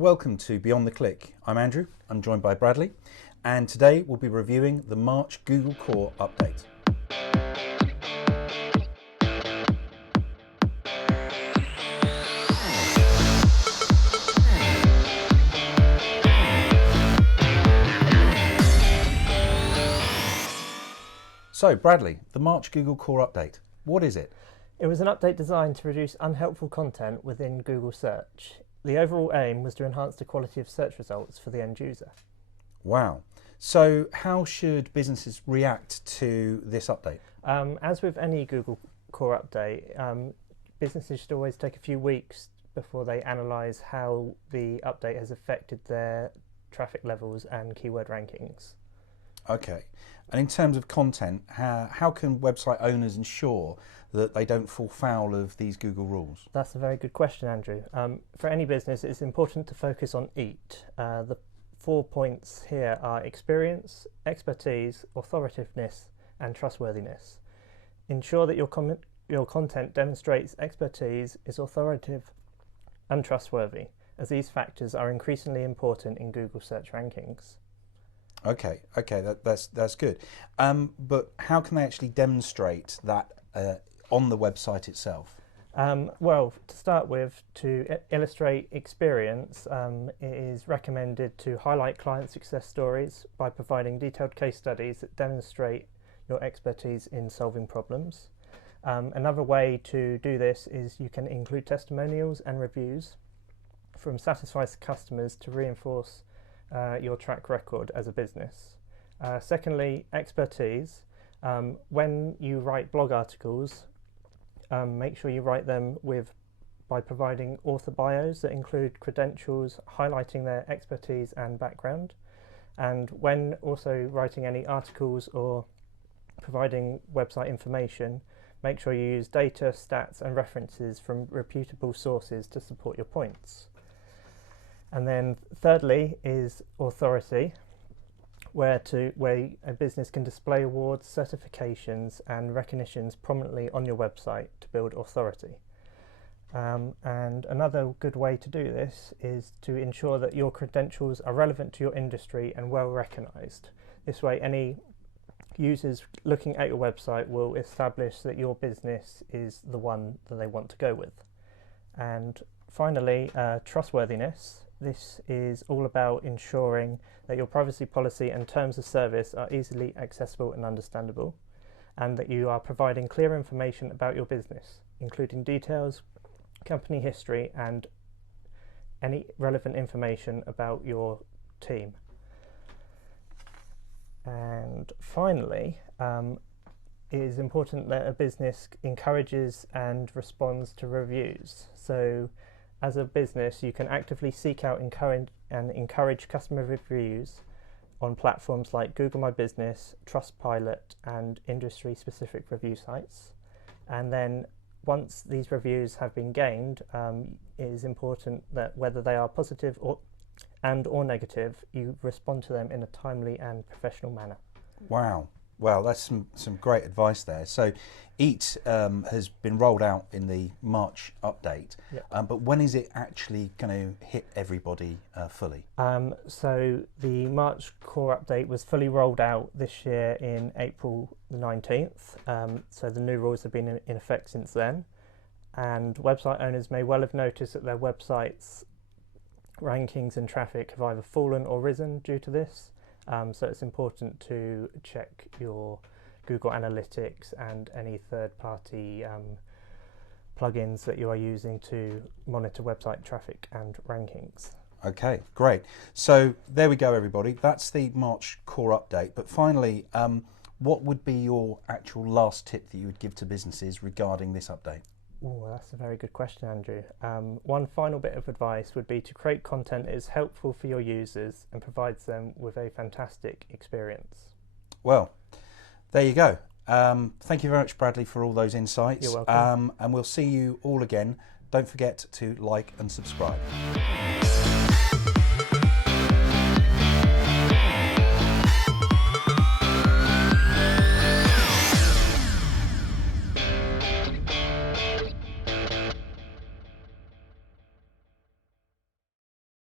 Welcome to Beyond the Click. I'm Andrew, I'm joined by Bradley, and today we'll be reviewing the March Google Core update. So Bradley, the March Google Core update, what is it? It was an update designed to reduce unhelpful content within Google Search. The overall aim was to enhance the quality of search results for the end user. Wow. So how should businesses react to this update? As with any Google Core update, businesses should always take a few weeks before they analyse how the update has affected their traffic levels and keyword rankings. Okay. And in terms of content, how can website owners ensure that they don't fall foul of these Google rules? That's a very good question, Andrew. For any business, it's important to focus on EAT. The 4 points here are experience, expertise, authoritativeness, and trustworthiness. Ensure that your content demonstrates expertise, is authoritative, and trustworthy, as these factors are increasingly important in Google search rankings. Okay, that's good. But how can they actually demonstrate that on the website itself? Well, to start with, to illustrate experience, it is recommended to highlight client success stories by providing detailed case studies that demonstrate your expertise in solving problems. Another way to do this is you can include testimonials and reviews from satisfied customers to reinforce your track record as a business. Secondly, expertise. When you write blog articles, make sure you write them by providing author bios that include credentials highlighting their expertise and background. And when also writing any articles or providing website information, make sure you use data, stats and references from reputable sources to support your points. And then thirdly is authority, where a business can display awards, certifications and recognitions prominently on your website to build authority. And another good way to do this is to ensure that your credentials are relevant to your industry and well recognized. This way any users looking at your website will establish that your business is the one that they want to go with. And finally, trustworthiness. This is all about ensuring that your privacy policy and terms of service are easily accessible and understandable, and that you are providing clear information about your business, including details, company history, and any relevant information about your team. And finally, it is important that a business encourages and responds to reviews. So as a business, you can actively seek out and encourage customer reviews on platforms like Google My Business, Trustpilot, and industry-specific review sites. And then once these reviews have been gained, it is important that whether they are positive or negative, you respond to them in a timely and professional manner. Wow. Well, that's some great advice there. So EAT has been rolled out in the March update, yep. But when is it actually going to hit everybody fully? So the March Core update was fully rolled out this year in April the 19th. So the new rules have been in effect since then. And website owners may well have noticed that their websites' rankings and traffic have either fallen or risen due to this. So it's important to check your Google Analytics and any third-party plugins that you are using to monitor website traffic and rankings. Okay, great. So there we go, everybody. That's the March Core update. But finally, what would be your actual last tip that you would give to businesses regarding this update? Oh, that's a very good question, Andrew. One final bit of advice would be to create content that is helpful for your users and provides them with a fantastic experience. Well, there you go. Thank you very much, Bradley, for all those insights. You're welcome. And we'll see you all again. Don't forget to like and subscribe.